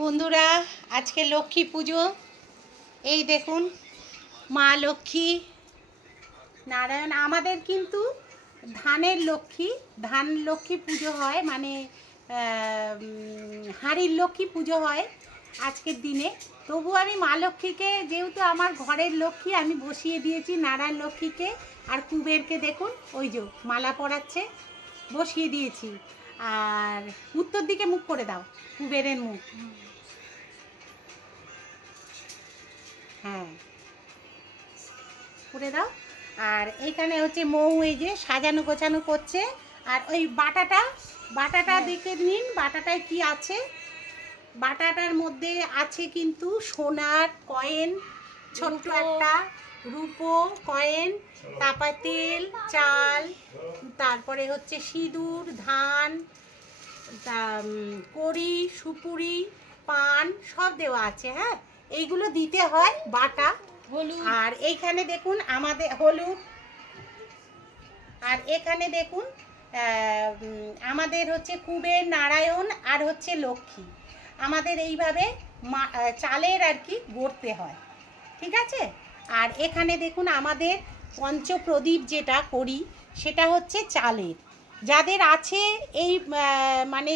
বন্ধুরা আজকে লক্ষ্মী পুজো। এই দেখুন মা লক্ষ্মী নারায়ণ আমাদের কিন্তু ধানের লক্ষ্মী, ধান লক্ষ্মী পুজো হয়, মানে হাঁড়ির লক্ষ্মী পুজো হয় আজকের দিনে। তবু আমি মা লক্ষ্মীকে, যেহেতু আমার ঘরের লক্ষ্মী, আমি বসিয়ে দিয়েছি নারায়ণ লক্ষ্মীকে। আর কুবেরকে দেখুন ওই যে মালা পরাচ্ছে, বসিয়ে দিয়েছি। আর উত্তর দিকে মুখ করে দাও, কুবেরের মুখ। হ্যাঁ করে দাও। আর এইখানে হচ্ছে মৌ এই যে সাজানো গোছানো করছে। আর ওই বাটাটা দেখে নিন, বাটাটায় কি আছে। বাটাটার মধ্যে আছে কিন্তু সোনার কয়েন, ছোট্ট একটা রূপো কয়েন, তারপর তেল, চাল, তারপরে হচ্ছে সিঁদুর, ধান, কড়ি, সুপুরি, পান সব দেওয়া আছে। হ্যাঁ, এইগুলো দিতে হয় বাটা। আর এইখানে দেখুন আমাদের হলুদ। আর এখানে দেখুন আমাদের হচ্ছে কুবের, নারায়ণ আর হচ্ছে লক্ষ্মী। আমাদের এইভাবে চালের আর কি গড়তে হয়, ঠিক আছে। আর এখানে দেখুন আমাদের পঞ্চপ্রদীপ যেটা করি সেটা হচ্ছে চালের। যাদের আছে এই মানে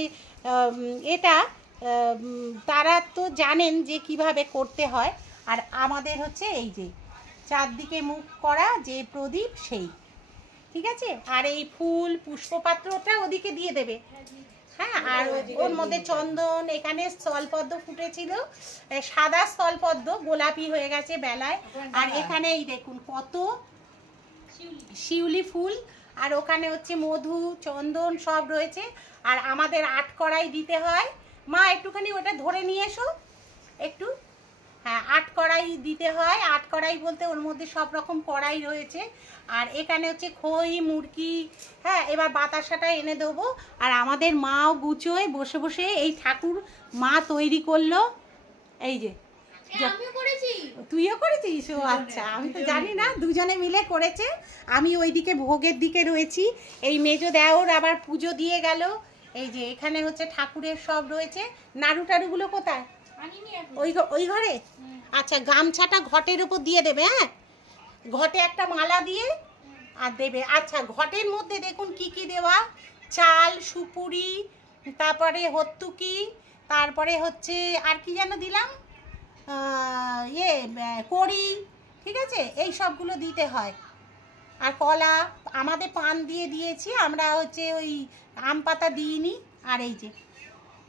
এটা তারা তো জানেন যে কিভাবে করতে হয়। আর আমাদের হচ্ছে এই যে চারদিকে মুখ করা যে প্রদীপ, সেই, ঠিক আছে। আর এই ফুল পুষ্পপাত্রটা ওদিকে দিয়ে দেবে। হ্যাঁ, আর ওর মধ্যে চন্দন, এখানে স্থলপদ্ম ফুটেছিল, সাদা স্থলপদ্ম গোলাপি হয়ে গেছে বেলায়। আর এখানে এই দেখুন কত শিউলি ফুল। আর ওখানে হচ্ছে মধু, চন্দন সব রয়েছে। আর আমাদের 8 কড়াই দিতে হয়। মা একটুখানি ওটা ধরে নিয়ে এসো একটু। হ্যাঁ, 8 কড়াই দিতে হয়। 8 কড়াই বলতে ওর মধ্যে সব রকম কড়াই রয়েছে। আর এখানে হচ্ছে খই, মুরগি। হ্যাঁ, এবার বাতাসাটা এনে দেবো। আর আমাদের মাও গুছোয় বসে বসে এই ঠাকুর মা তৈরি করলো। এই যে তুইও করেছিস? ও আচ্ছা, আমি তো জানি না, দুজনে মিলে করেছে। আমি ওইদিকে ভোগের দিকে রয়েছি। এই মেজো দেওর আবার পুজো দিয়ে গেল। এই যে এখানে হচ্ছে ঠাকুরের সব রয়েছে। নাড়ু টাড়ুগুলো কোথায়? ওই ঘরে। আচ্ছা, গামছাটা ঘটের উপর দিয়ে দেবে। হ্যাঁ, ঘটে একটা মালা দিয়ে আর দেবে। আচ্ছা, ঘটের মধ্যে দেখুন কি কি দেওয়া। চাল, সুপুরি, তারপরে হত্তুকি, তারপরে হচ্ছে আর কি যেন দিলাম, কড়ি, ঠিক আছে। এই সবগুলো দিতে হয়। আর কলা, আমাদের পান দিয়ে দিয়েছি আমরা, হচ্ছে ওই আম পাতা দিইনি। আর এই যে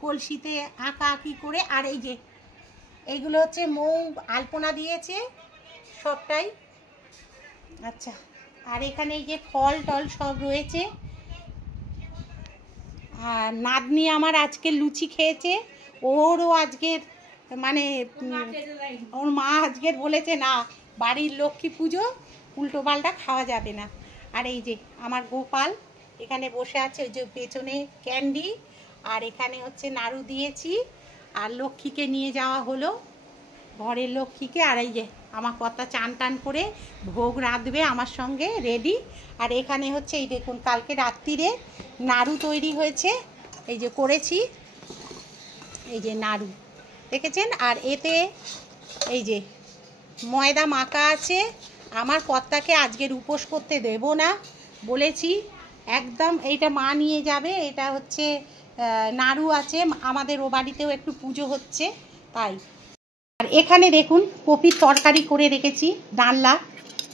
কলসিতে আঁকা আঁকি করে। আর এই যে এইগুলো হচ্ছে মৌ আলপনা দিয়েছে সবটাই। আচ্ছা, আর এখানে এই যে ফল টল সব রয়েছে। আর নাতনি আমার আজকে লুচি খেয়েছে। ওরও আজকের মানে ওর মা আজকের বলেছে না, বাড়ির লক্ষ্মী পুজো উল্টো পাল্টা খাওয়া যাবে না। আর এই যে আমার গোপাল এখানে বসে আছে, ওই যে পেছনে ক্যান্ডি। আর এখানে হচ্ছে নাড়ু দিয়েছি। আর লক্ষ্মীকে নিয়ে যাওয়া হলো, ঘরের লক্ষ্মীকে। আর এই যে আমার কর্তা চান টান করে ভোগ রাঁধবে আমার সঙ্গে, রেডি। আর এখানে হচ্ছে এই দেখুন কালকে রাত্রিরে নাড়ু তৈরি হয়েছে, এই যে করেছি, এই যে নাড়ু দেখেছেন। আর এতে এই যে ময়দা মাখা আছে। আমার কর্তাকে আজকের উপোস করতে দেব না বলেছি একদম। এইটা মা নিয়ে যাবে। এটা হচ্ছে নাড়ু আছে, আমাদের ও বাড়িতেও একটু পুজো হচ্ছে তাই। আর এখানে দেখুন কপির তরকারি করে রেখেছি, ডালনা,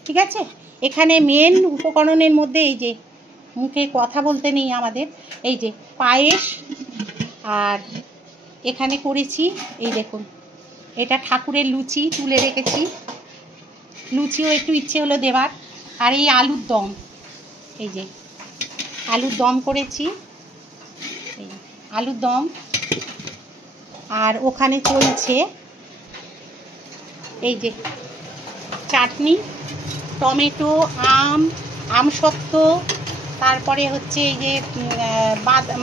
ঠিক আছে। এখানে মেন উপকরণের মধ্যে এই যে মুখে কথা বলতে নেই আমাদের, এই যে পায়েস। আর এখানে করেছি এই দেখুন, এটা ঠাকুরের লুচি তুলে রেখেছি, লুচিও একটু ইচ্ছে হলো দেবার। আর এই আলুর দম, এই যে আলুর দম করেছি, এই আলুর দম। আর ওখানে চলছে এই যে চাটনি, টমেটো, আমসত্ত্ব, তারপরে হচ্ছে এই যে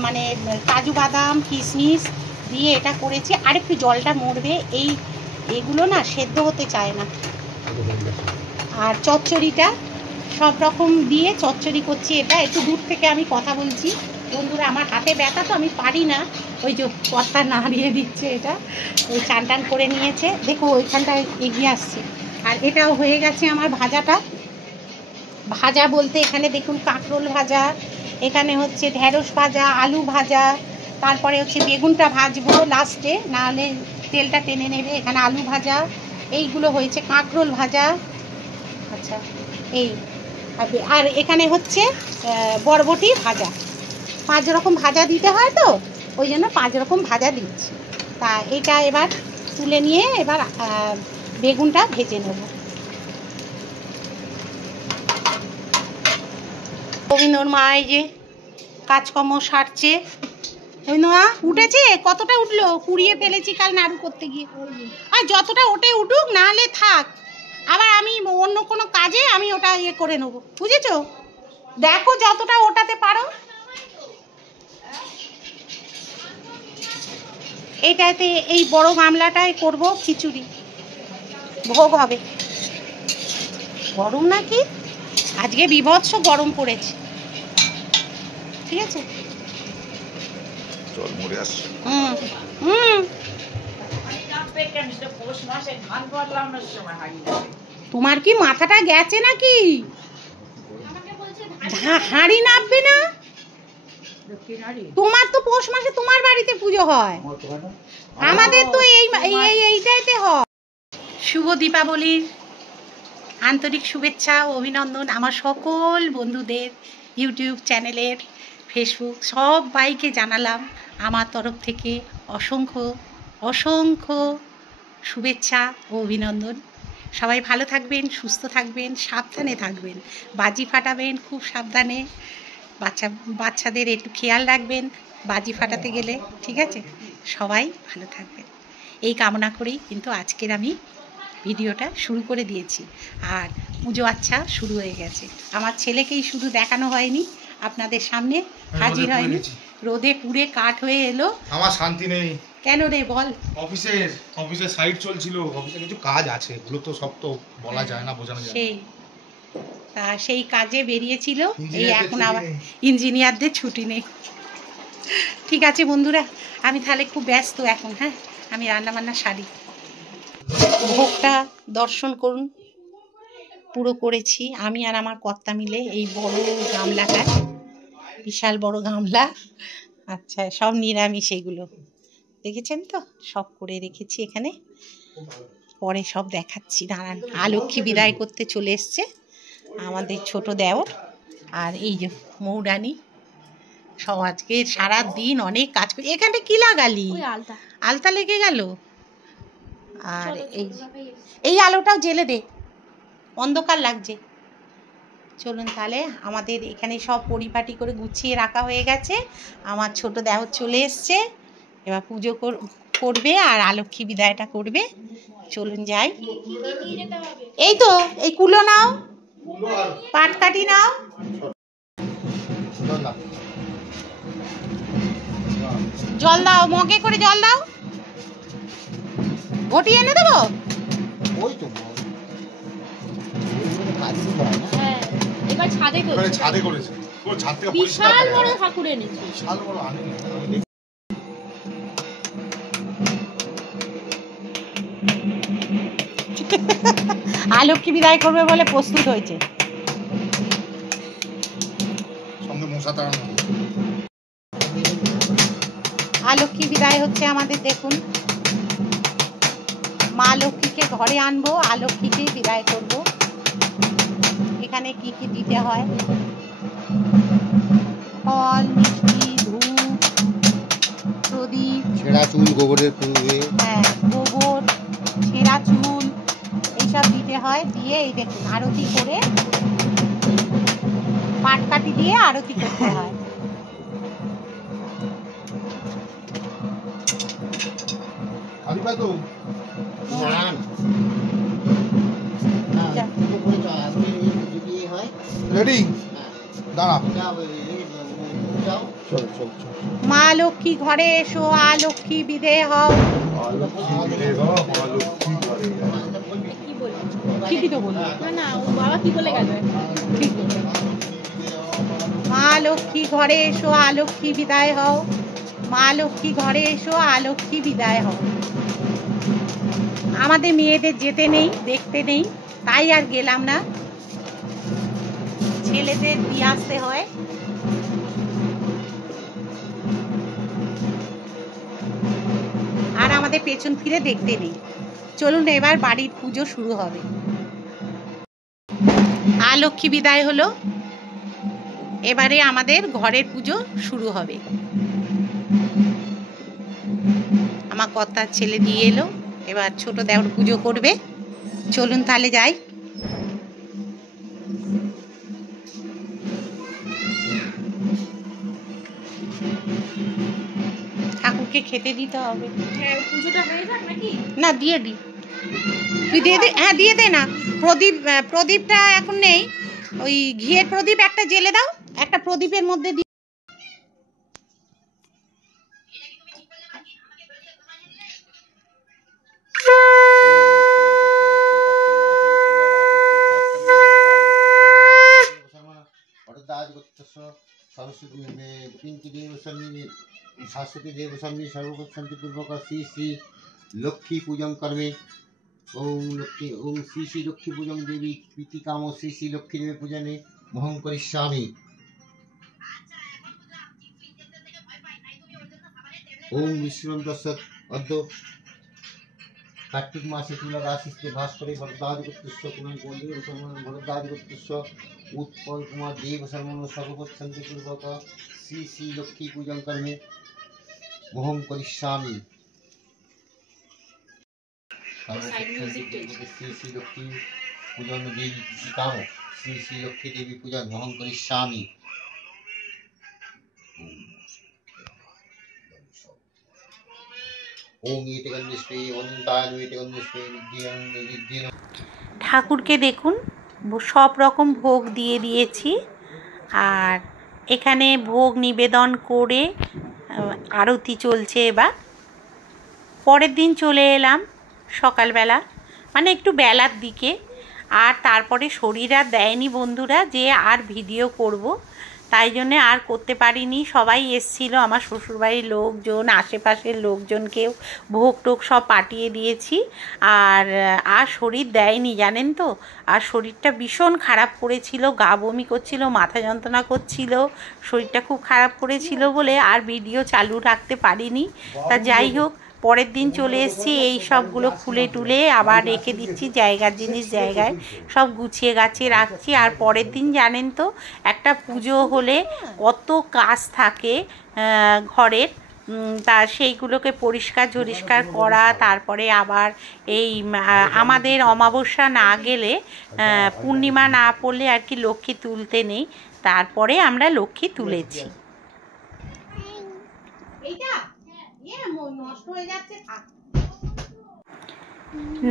মানে কাজু বাদাম কিশমিশ দিয়ে এটা করেছি। আর একটু জলটা মরবে, এইগুলো না সেদ্ধ হতে চায় না। আর চচ্চড়িটা সব রকম দিয়ে চচ্চড়ি করছি। এটা একটু দূর থেকে আমি কথা বলছি বন্ধুরা, আমার হাতে ব্যথা তো আমি পারি না ওই যে কর্তা নাড়িয়ে দিচ্ছে, এটা ওই চান টান করে নিয়েছে, দেখো ওইখানটায় এগিয়ে আসছে। আর এটাও হয়ে গেছে আমার ভাজাটা। ভাজা বলতে এখানে দেখুন কাঁকরোল ভাজা, এখানে হচ্ছে ঢেঁড়স ভাজা, আলু ভাজা, তারপরে হচ্ছে বেগুনটা ভাজবো লাস্টে, নাহলে তেলটা টেনে নেবে। এখানে আলু ভাজা, এইগুলো হয়েছে, কাঁকরোল ভাজা। আচ্ছা এই, আর এখানে হচ্ছে বরবটি ভাজা। 5 রকম ভাজা দিতে হয় তো, ওই জন্য 5 রকম ভাজা দিচ্ছি। তা এটা এবার তুলে নিয়ে এবার বেগুনটা ভেজে নেব। অভিনর মা এই যে কাজকর্ম সারছে। অভিনয়া উঠেছে, কতটা উঠলো? কুড়িয়ে ফেলেছি কাল নাড়ু করতে গিয়ে। আর যতটা ওঠে উঠুক, নাহলে থাক, আবার আমি অন্য কোনো কাজে আমি ওটা ইয়ে করে নেবো, বুঝেছো? দেখো যতটা ওঠাতে পারো। এইটাতে এই বড় গামলাটায় করব খিচুড়ি, ভোগ হবে। গরম নাকি? আজকে বিভৎস গরম পড়েছে, ঠিক আছে? জল মরে আসছে। তোমার কি মাথাটা গেছে নাকি? হাঁড়ি নাববে না? তোমার তো পৌষ মাসে তোমার বাড়িতে পুজো হয়, আমাদের তো এইটাইতে হয়। শুভ দীপাবলির আন্তরিক শুভেচ্ছা ও অভিনন্দন আমার সকল বন্ধুদের, ইউটিউব চ্যানেলের, ফেসবুক সবাইকে জানালাম আমার তরফ থেকে অসংখ্য অসংখ্য শুভেচ্ছা ও অভিনন্দন। সবাই ভালো থাকবেন, সুস্থ থাকবেন, সাবধানে থাকবেন, বাজি ফাটাবেন খুব সাবধানে, বাচ্চাদের একটু খেয়াল রাখবেন বাজি ফাটাতে গেলে, ঠিক আছে? সবাই ভালো থাকবেন এই কামনা করেই কিন্তু আজকের আমি ভিডিওটা শুরু করে দিয়েছি। আর পুজো আচ্ছা শুরু হয়ে গেছে। আমার ছেলেকেই শুধু দেখানো হয়নি, আপনাদের সামনে হাজির হয়নি, রোদে পুড়ে কাঠ হয়ে এলো। আমার শান্তি নেই। কেন রে বল? অফিসের সাইট চলছিল, অফিসে কিছু কাজ আছে, এগুলো তো সব তো বলা যায় না, বোঝানো যায় না। সেই কাজে বেরিয়েছিল, এই এখন আবার ইঞ্জিনিয়ারদের ছুটি নেই। ঠিক আছে বন্ধুরা, আমি তাহলে খুব ব্যস্ত এখন। হ্যাঁ, আমি রান্নাবান্না সারি। ভোগটা দর্শন করুন, পুরো করেছি আমি আর আমার কর্তা মিলে এই বড় গামলাটা, বিশাল বড় গামলা। আচ্ছা, সব নিরামিষ, এগুলো দেখেছেন তো, সব করে রেখেছি এখানে, পরে সব দেখাচ্ছি। দাঁড়ান, আলক্ষ্মী বিদায় করতে চলে এসছে আমাদের ছোট দেওর, আর এই যে মৌরানী, সব আজকে সারা দিন অনেক কাজ করে। এখানটা কি লাগালি? আলতা লেগে গেল। আর এই আলোটাও জ্বেলে দে, অন্ধকার লাগছে। চলুন তাহলে, আমাদের এখানে সব পরিপাটি করে গুছিয়ে রাখা হয়ে গেছে। আমার ছোট দেওর চলে এসছে, এবার পুজো করবে আর আলক্ষ্মী বিদায়টা করবে। চলুন যাই। এই তো, এই কুলো নাও, পাটকাঠি নাও। জল দাও, মগে করে জল দাও। ঘটি এনে দেবো? এবার ছাদে করেছে। বিশাল বড় ঠাকুর এনেছে। বিশাল বড় আনেনি। আলক্ষ্মী বিদায় করবে বলে প্রস্তুত হয়েছে। আলক্ষ্মী বিদায় হচ্ছে আমাদের। দেখুন, মা লক্ষ্মীকে ঘরে আনবো, আলক্ষ্মীকে বিদায় করব। এখানে কি কি দিতে হয়? ফল, মিষ্টি, ধূপ, প্রদীপ, ছেঁড়া চুল, গোবরের পূর্বে, হ্যাঁ, গোবর, ছেঁড়া চুল, এইসব দিতে হয়। দিয়ে এই দেখুন আরতি করে, পাটকাঠি দিয়ে আরতি করতে হয়। মা লক্ষ্মী ঘরে এসো, আলক্ষ্মী বিদে হও। ঠিকই তো বললো না, বাবা কি বলে গেল? ঠিক, মা লক্ষ্মী ঘরে এসো, আলক্ষ্মী বিদায় হও। মা লক্ষ্মী ঘরে এসো, আলক্ষ্মী বিদায় হও। আমাদের মেয়েদের যেতে নেই, দেখতে নেই, তাই আর গেলাম না, ছেলেদের দিয়ে আসতে হয়। আর আমাদের পেছন ফিরে দেখতে নেই। চলুন এবার বাড়ির পুজো শুরু হবে। আলক্ষ্মী বিদায় হলো, এবারে আমাদের ঘরের পুজো শুরু হবে। আমার কর্তার ছেলে দিয়ে এলো, এবার ছোট দেওর পুজো করবে। চলুন তাহলে যাই। ঠাকুরকে খেতে দিতে হবে। পুজোটা হয়ে যাক নাকি? না, দিয়ে দি, তুই দিয়ে দে। হ্যাঁ দিয়ে দে না। প্রদীপটা এখন নেই, ওই ঘিয়ের প্রদীপ একটা জ্বেলে দাও, একটা প্রদীপের মধ্যে দিয়ে। सरस्वती देव सामने सर्वशांति पूर्वक श्री श्री लक्ष्मी पूजन कर्मे ओम लक्ष्मी ओम श्री श्री लक्ष्मी पूजन देवी प्रीति काम श्री श्री लक्ष्मी देवी पूजने महं करिष्यामि। ओम विश्वंतस्य अद्य कार्तिक मासे तुला राशिस्ते भास्करे भरद्वाजगोत्रस्य कुलं गोल्ये मुसलमान भरद्वाजगोत्रस्य उत्पल कुमार देव सर्वण सर्वशांति पूर्वक श्री श्री लक्ष्मी पूजन कर्मे महं करिष्यामि। श्री श्री लक्ष्मी पूजन देवी काम श्री श्री लक्ष्मी देवी पूजन महं करिष्यामि। ओम एतगन्निष्टे अनन्ताय एतगन्निष्टे निद्यं। ঠাকুরকে দেখুন সব রকম ভোগ দিয়ে দিয়েছি, আর এখানে ভোগ নিবেদন করে আরতি চলছে। এবার পরের দিন চলে এলাম সকালবেলা, মানে একটু বেলার দিকে। আর তারপরে শরীর আর দেয়নি বন্ধুরা যে আর ভিডিও করব, তাই জন্যে আর করতে পারিনি। সবাই এসছিল, আমার শ্বশুরবাড়ির লোকজন, আশেপাশের লোকজনকেও ভোগ টোগ সব পাঠিয়ে দিয়েছি। আর শরীর দেয়নি জানেন তো। আর শরীরটা ভীষণ খারাপ করেছিল, গা বমি করছিল, মাথা যন্ত্রণা করছিল, শরীরটা খুব খারাপ করেছিল বলে আর ভিডিও চালু রাখতে পারিনি। তা যাই হোক, পরের দিন চলে এসেছি, এই সবগুলো খুলে টুলে আবার রেখে দিচ্ছি জায়গার জিনিস জায়গায়, সব গুছিয়ে গাছিয়ে রাখছি। আর পরের দিন জানেন তো একটা পুজো হলে কত কাজ থাকে ঘরের, তা সেইগুলোকে পরিষ্কার ঝরিষ্কার করা। তারপরে আবার এই আমাদের অমাবস্যা না গেলে, পূর্ণিমা না পড়লে আর কি লক্ষ্মী তুলতে নেই, তারপরে আমরা লক্ষ্মী তুলেছি।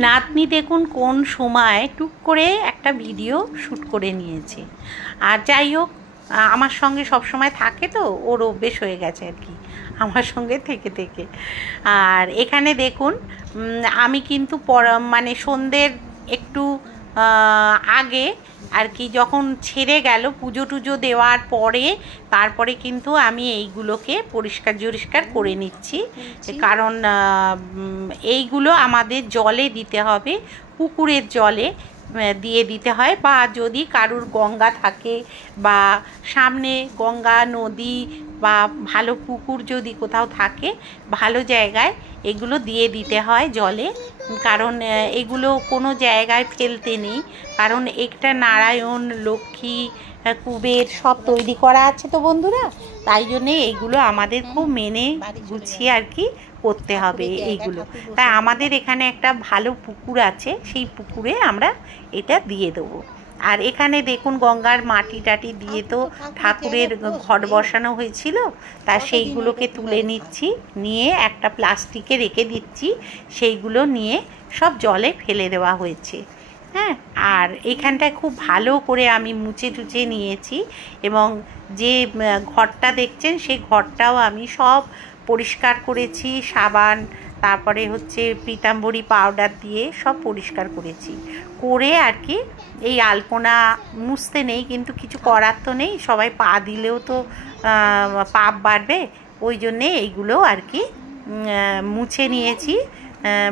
নাতনি দেখুন কোন সময় টুক করে একটা ভিডিও শ্যুট করে নিয়েছে। আর যাই হোক, আমার সঙ্গে সব সময় থাকে তো, ওর অভ্যেস হয়ে গেছে আর কি আমার সঙ্গে থেকে থেকে। আর এখানে দেখুন আমি কিন্তু মানে সন্ধ্যের একটু আগে আর কি, যখন ছেড়ে গেল পুজো টুজো দেওয়ার পরে, তারপরে কিন্তু আমি এইগুলোকে পরিষ্কার জরিষ্কার করে নিচ্ছি। কারণ এইগুলো আমাদের জলে দিতে হবে, পুকুরের জলে দিয়ে দিতে হয়, বা যদি কারুর গঙ্গা থাকে বা সামনে গঙ্গা নদী বা ভালো পুকুর যদি কোথাও থাকে ভালো জায়গায় এগুলো দিয়ে দিতে হয় জলে। কারণ এগুলো কোনো জায়গায় ফেলতে নেই, কারণ একটা নারায়ণ লক্ষ্মী কুবের সব তৈরি করা আছে তো বন্ধুরা, তাই জন্যে এইগুলো আমাদের খুব মেনে গুছিয়ে আর কি করতে হবে এইগুলো। তাই আমাদের এখানে একটা ভালো পুকুর আছে, সেই পুকুরে আমরা এটা দিয়ে দেবো। আর এখানে দেখুন গঙ্গার মাটি টাটি দিয়ে তো ঠাকুরের ঘট বসানো হয়েছিল, তা সেইগুলোকে তুলে নিচ্ছি, নিয়ে একটা প্লাস্টিকে রেখে দিচ্ছি, সেইগুলো নিয়ে সব জলে ফেলে দেওয়া হয়েছে। হ্যাঁ, আর এইখানটায় খুব ভালো করে আমি মুছে টুচে নিয়েছি, এবং যে ঘরটা দেখছেন সেই ঘরটাও আমি সব পরিষ্কার করেছি, সাবান তারপরে হচ্ছে পীতাম্বরী পাউডার দিয়ে সব পরিষ্কার করেছি, করে আর কি এই আলপনা মুছতে নেই, কিন্তু কিছু করার তো নেই, সবাই পা দিলেও তো পাপ বাড়বে, ওই জন্যে এইগুলো আর কি মুছে নিয়েছি।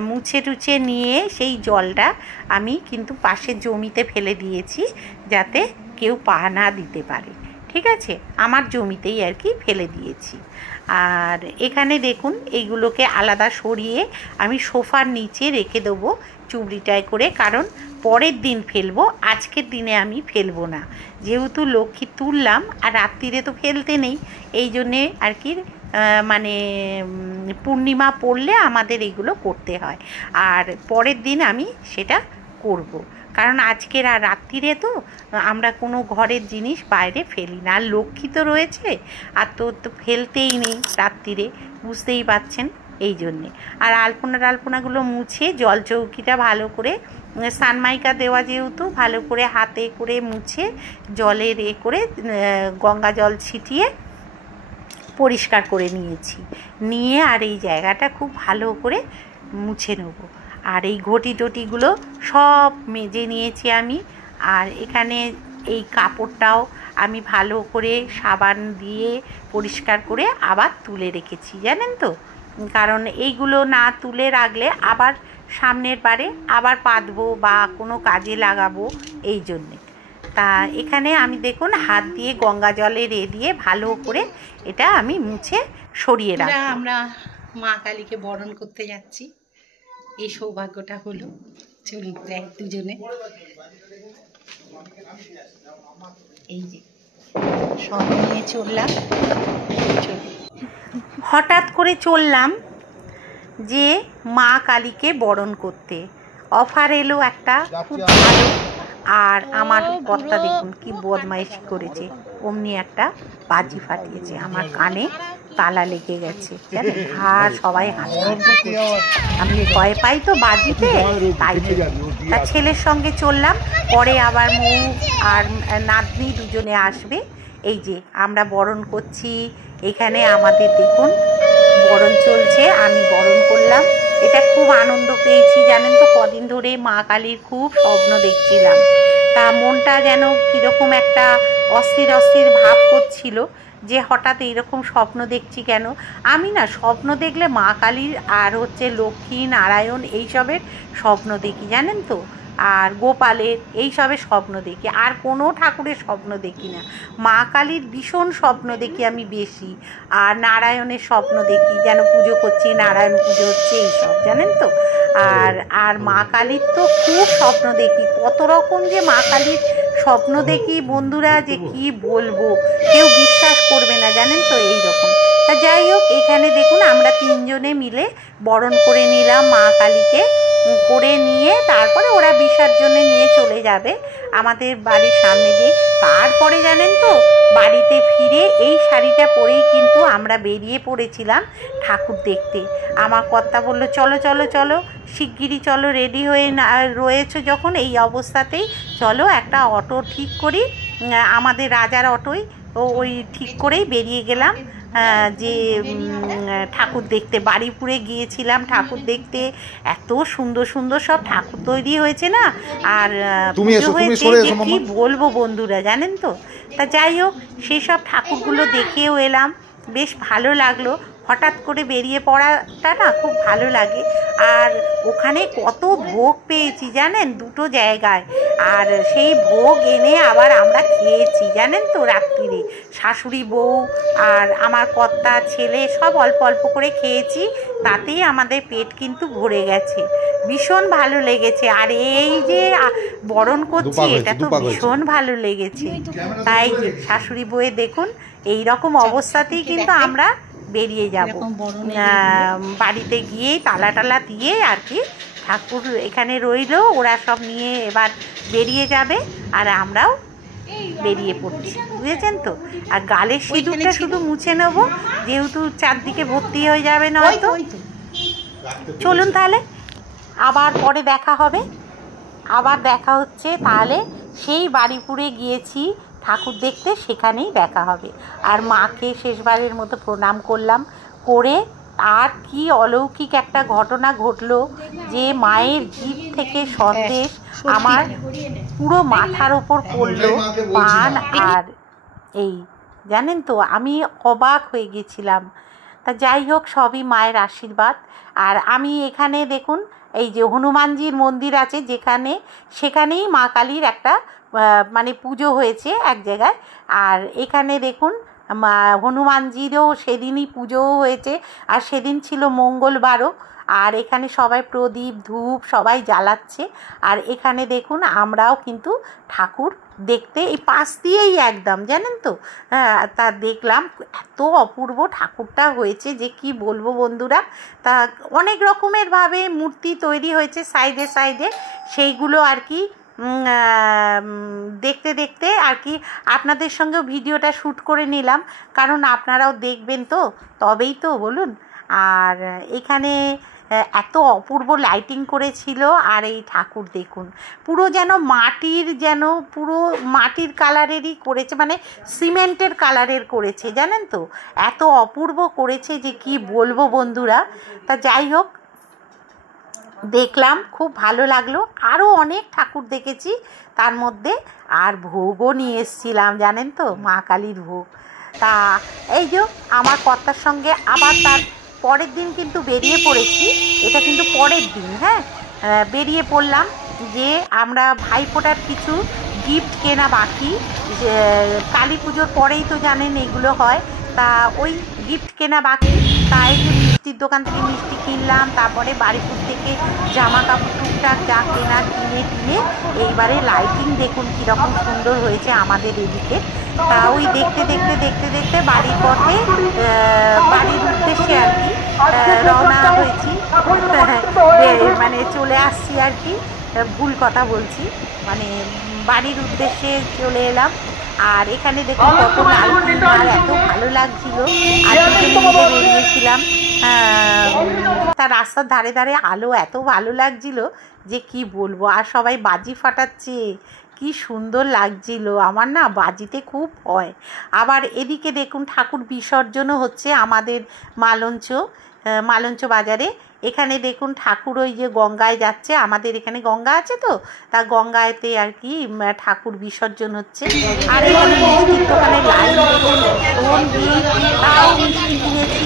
মুছে টুছে নিয়ে সেই জলটা আমি কিন্তু পাশের জমিতে ফেলে দিয়েছি, যাতে কেউ পা না দিতে পারে। ঠিক আছে, আমার জমিতেই আর কি ফেলে দিয়েছি। আর এখানে দেখুন এইগুলোকে আলাদা সরিয়ে আমি সোফার নিচে রেখে দেবো চুবড়িটায় করে, কারণ পরের দিন ফেলবো, আজকের দিনে আমি ফেলবো না। যেহেতু লক্ষ্মী তুললাম আর রাত্রিরে তো ফেলতে নেই, এই জন্যে আর কি মানে পূর্ণিমা পড়লে আমাদের এগুলো করতে হয়, আর পরের দিন আমি সেটা করব। কারণ আজকের আর রাত্রিরে তো আমরা কোনো ঘরের জিনিস বাইরে ফেলি না, আর লক্ষ্মী তো রয়েছে, আর তো ফেলতেই নেই রাত্রিরে, বুঝতেই পাচ্ছেন, এই জন্যে। আর আলপনাগুলো মুছে জল চৌকিটা ভালো করে সানমাইকা দেওয়া, যেহেতু ভালো করে হাতে করে মুছে জলের করে গঙ্গা জল ছিটিয়ে পরিষ্কার করে নিয়ে আর এই জায়গাটা খুব ভালো করে মুছে নেব। আর এই ঘটি টটিগুলো সব মেজে নিয়েছি আমি। আর এখানে এই কাপড়টাও আমি ভালো করে সাবান দিয়ে পরিষ্কার করে আবার তুলে রেখেছি, জানেন তো, কারণ এইগুলো না তুলে রাখলে আবার সামনের বারে আবার পাতবো বা কোনো কাজে লাগাবো, এই জন্যে। তা এখানে আমি দেখুন হাত দিয়ে গঙ্গা জলে দিয়ে ভালো করে এটা আমি মুছে সরিয়ে রাখবো। আমরা মা কালীকে বরণ করতে যাচ্ছি, এই সৌভাগ্যটা হলো। চলুন দেখ দুজনে, এই যে সব নিয়ে চললাম। হঠাৎ করে চললাম যে মা কালীকে বরণ করতে, অফার এলো একটা খুব ভালো। আর আমার কর্তা দেখুন কি বদমাইশি করেছে, অমনি একটা বাজি ফাটিয়েছে, আমার কানে তালা লেগে গেছে, জানেন। আর সবাই হাসাহাসি, আমি ভয় পাই তো বাজিতে, তাই তা ছেলের সঙ্গে চললাম। পরে আবার মৌ আর নাতনি দুজনে আসবে। এই যে আমরা বরণ করছি, এখানে আমাদের দেখুন বরণ চলছে, আমি বরণ করলাম। এটা খুব আনন্দ পেয়েছি, জানেন তো, কদিন ধরে মা কালীর খুব স্বপ্ন দেখছিলাম, তা মনটা যেন কীরকম একটা অস্থির ভাব করছিল যে হঠাৎ এইরকম স্বপ্ন দেখছি কেন। আমি না স্বপ্ন দেখলে মা কালীর আর হচ্ছে লক্ষ্মী নারায়ণ এইসবের স্বপ্ন দেখি, জানেন তো, আর গোপালের এইসবের স্বপ্ন দেখি, আর কোনো ঠাকুরের স্বপ্ন দেখি না। মা কালীর ভীষণ স্বপ্ন দেখি আমি বেশি, আর নারায়ণের স্বপ্ন দেখি, যেন পুজো করছি, নারায়ণ পুজো হচ্ছে, এইসব, জানেন তো। আর মা কালীর তো খুব স্বপ্ন দেখি, কত রকম যে মা কালীর স্বপ্ন দেখি বন্ধুরা, যে কি বলবো, কেউ বিশ্বাস করবে না, জানেন তো, এইরকম। তা যাই হোক, এখানে দেখুন আমরা তিনজনে মিলে বরণ করে নিলাম মা কালীকে, করে নিয়ে তারপরে ওরা বিসর্জনে নিয়ে চলে যাবে আমাদের বাড়ির সামনে দিয়ে। তারপরে জানেন তো, বাড়িতে ফিরে এই শাড়িটা পরেই কিন্তু আমরা বেরিয়ে পড়েছিলাম ঠাকুর দেখতে। আমার কর্তা বলল চলো চলো চলো, শিগগিরই চলো, রেডি হয়ে রয়েছো যখন, এই অবস্থাতেই চলো একটা অটো ঠিক করি। আমাদের রাজার অটোই ওই ঠিক করেই বেরিয়ে গেলাম যে ঠাকুর দেখতে। বাড়িপুরে গিয়েছিলাম ঠাকুর দেখতে, এত সুন্দর সুন্দর সব ঠাকুর তৈরি হয়েছে না, আর পুজো হয়েছে যে কি বলবো বন্ধুরা, জানেন তো। তা যাই হোক, সেই সব ঠাকুরগুলো দেখেও এলাম, বেশ ভালো লাগলো। হঠাৎ করে বেরিয়ে পড়াটা না খুব ভালো লাগে। আর ওখানে কত ভোগ পেয়েছি জানেন, দুটো জায়গায়, আর সেই ভোগ এনে আবার আমরা খেয়েছি, জানেন তো, রাত্রিরে শাশুড়ি বউ আর আমার কর্তা ছেলে সব অল্প অল্প করে খেয়েছি, তাতেই আমাদের পেট কিন্তু ভরে গেছে, ভীষণ ভালো লেগেছে। আর এই যে বরণ করছি, এটা তো ভীষণ ভালো লেগেছে। তাই শাশুড়ি বউয়ে দেখুন এই রকম অবস্থাতেই কিন্তু আমরা বেরিয়ে যাব, বাড়িতে গিয়েই তালা দিয়ে আর কি ঠাকুর এখানে রইল, ওরা সব নিয়ে এবার বেরিয়ে যাবে, আর আমরাও বেরিয়ে পড়ছি, বুঝেছেন তো। আর গালের সিঁদুরটা শুধু মুছে নেব, যেহেতু চারদিকে ভর্তি হয়ে যাবে না হয়তো। চলুন তাহলে, আবার পরে দেখা হবে, আবার দেখা হচ্ছে তাহলে। সেই বাড়িপুরে গিয়েছি ঠাকুর দেখতে, সেখানেই দেখা হবে। আর মাকে শেষবারের মতো প্রণাম করলাম, করে আর কি অলৌকিক একটা ঘটনা ঘটলো যে মায়ের জিভ থেকে সন্দেশ আমার পুরো মাথার ওপর পড়লো, পান। আর এই জানেন তো, আমি অবাক হয়ে গেছিলাম তা যাই হোক, সবই মায়ের আশীর্বাদ। আর আমি এখানে দেখুন এই যে হনুমানজির মন্দির আছে যেখানে, সেখানেই মা কালীর একটা মানে পুজো হয়েছে এক জায়গায়। আর এখানে দেখুন হনুমানজিরও সেদিনই পুজোও হয়েছে, আর সেদিন ছিল মঙ্গলবারও। আর এখানে সবাই প্রদীপ ধূপ সবাই জ্বালাচ্ছে। আর এখানে দেখুন আমরাও কিন্তু ঠাকুর দেখতে এই পাশ দিয়েই একদম, জানেন তো, তা দেখলাম এত অপূর্ব ঠাকুরটা হয়েছে যে কি বলবো বন্ধুরা। তা অনেক রকমের ভাবে মূর্তি তৈরি হয়েছে সাইডে সাইডে, সেইগুলো আর কি দেখতে দেখতে আর কি আপনাদের সঙ্গেও ভিডিওটা শ্যুট করে নিলাম, কারণ আপনারাও দেখবেন তো, তবেই তো বলুন। আর এখানে এত অপূর্ব লাইটিং করেছিল। আর এই ঠাকুর দেখুন পুরো যেন পুরো মাটির কালারেরই করেছে, মানে সিমেন্টের কালারের করেছে, জানেন তো, এত অপূর্ব করেছে যে কি বলবো বন্ধুরা। তা যাই হোক, দেখলাম খুব ভালো লাগলো। আরও অনেক ঠাকুর দেখেছি তার মধ্যে, আর ভোগও নিয়ে এসেছিলাম, জানেন তো, মা কালীর ভোগ। তা এই যে আমার কর্তার সঙ্গে আবার তার পরের দিন কিন্তু বেরিয়ে পড়েছি, এটা কিন্তু পরের দিন, হ্যাঁ, বেরিয়ে পড়লাম যে আমরা ভাইফোঁটার কিছু গিফট কেনা বাকি, যে কালী পুজোর পরেই তো জানেন এগুলো হয়। তা ওই গিফট কেনা বাকি, তাই যে মিষ্টির দোকান থেকে মিষ্টি কিনলাম, তারপরে বাড়িপুর থেকে জামা কাপড় টুকটাক যা কেনা কিনে এইবারে লাইটিং দেখুন কীরকম সুন্দর হয়েছে আমাদের এদিকে। তা ওই দেখতে বাড়ির পথে বাড়ির উদ্দেশ্যে আর কি রওনা হয়েছি, মানে চলে আসছি আর কি, ভুল কথা বলছি, মানে বাড়ির উদ্দেশ্যে চলে এলাম। আর এখানে দেখুন কত লাইটিং, আর এত ভালো লাগছিল। আর মিলে বেরিয়েছিলাম, তার রাস্তার ধারে ধারে আলো এত ভালো লাগছিল যে কি বলবো। আর সবাই বাজি ফাটাচ্ছে, কি সুন্দর লাগছিল। আমার না বাজিতে খুব ভয়। আবার এদিকে দেখুন ঠাকুর বিসর্জনও হচ্ছে আমাদের মালঞ্চ বাজারে। এখানে দেখুন ঠাকুর ওই যে গঙ্গায় যাচ্ছে, আমাদের এখানে গঙ্গা আছে তো, তা গঙ্গাতে আর কি ঠাকুর বিসর্জন হচ্ছে। আর এখানে মিষ্টির দোকানে লাইন দেখুন, তাও মিষ্টি কিনেছি,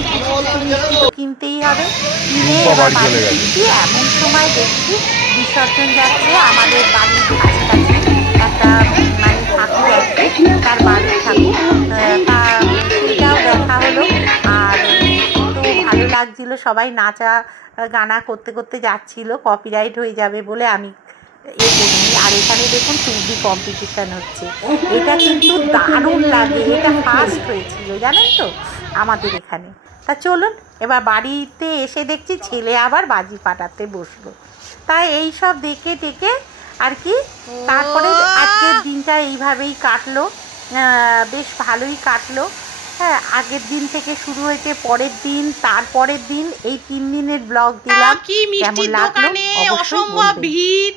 মিষ্টি তো কিনতেই হবে। কিনে এবার বাড়ি ফিরছি, এমন সময় দেখছি বিসর্জন যাচ্ছে আমাদের বাড়ির কাছাকাছি একটা মানে ঠাকুর আছে, তার বাড়ির ঠাকুর, তা সেটাও দেখা হলো। আর ভালো লাগছিল, সবাই নাচা গানা করতে করতে যাচ্ছিল, কপিরাইট হয়ে যাবে বলে আমি করিনি। আর এখানে দেখুন চুড়ি কম্পিটিশান হচ্ছে, এটা কিন্তু দারুণ লাগে, এটা ফার্স্ট হয়েছিল জানেন তো আমাদের এখানে। তা চলুন এবার বাড়িতে এসে দেখছি ছেলে আবার বাজি ফাটাতে বসলো। তাই এই সব দেখে আর কি তারপরে আজকের দিনটা এইভাবেই কাটলো, বেশ ভালোই কাটলো। হ্যাঁ, আগের দিন থেকে শুরু হয়েছে, পরের দিন, তারপরের দিন, এই 3 দিনের ব্লগ দিলাম। কি মিষ্টির দোকানে অসম্ভব ভিড়,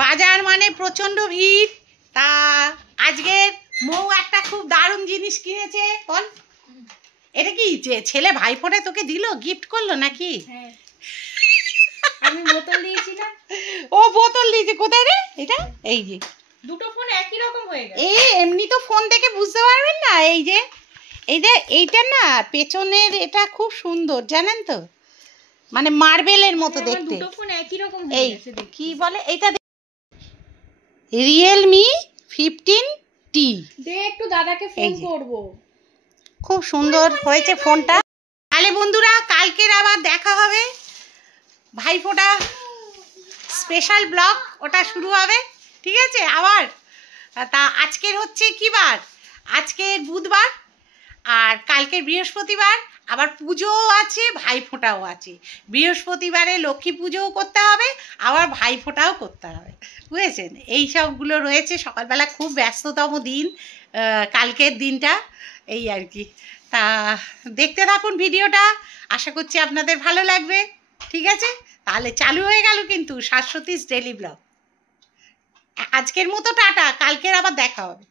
বাজার মানে প্রচন্ড ভিড়। তা আজকের মৌ একটা খুব দারুণ জিনিস কিনেছে। বল, এটা কি ছেলে ভাইফোঁটা তোকে দিল, গিফট করলো নাকি? আমি বোতল দিয়েছিলাম। ও বোতল দিয়েছে, কোথায় রে এটা? এই যে দুটো ফোন একই রকম হয়ে গেছে। এমনি তো ফোন দেখে বুঝতে পারবেন না। এই যে এইটা না পেছনের এটা খুব সুন্দর, জানেন তো, মানে মার্বেলের মতো দেখতে। দুটো ফোন একই রকম হয়ে গেছে। কি বলে এটা? Realme 15T। দে একটু দাদাকে ফোন করব। খুব সুন্দর হয়েছে ফোনটা। তাহলে বন্ধুরা কালকের আবার দেখা হবে, ভাইফোঁটা স্পেশাল ব্লগ ওটা শুরু হবে, ঠিক আছে আবার। তা আজকের হচ্ছে কি বার? আজকের বুধবার, আর কালকের বৃহস্পতিবার, আবার পুজোও আছে, ভাইফোঁটাও আছে। বৃহস্পতিবারে লক্ষ্মী পুজোও করতে হবে, আবার ভাইফোঁটাও করতে হবে, বুঝেছেন? এই সবগুলো রয়েছে। সকালবেলা খুব ব্যস্ততম দিন কালকের দিনটা, এই আর কি। তা দেখতে থাকুন ভিডিওটা, আশা করছি আপনাদের ভালো লাগবে, ঠিক আছে? তাহলে চালু হয়ে গেল কিন্তু শাশ্বতীস ডেইলি ব্লগ। আজকের মতো টাটা, কালকের আবার দেখা হবে।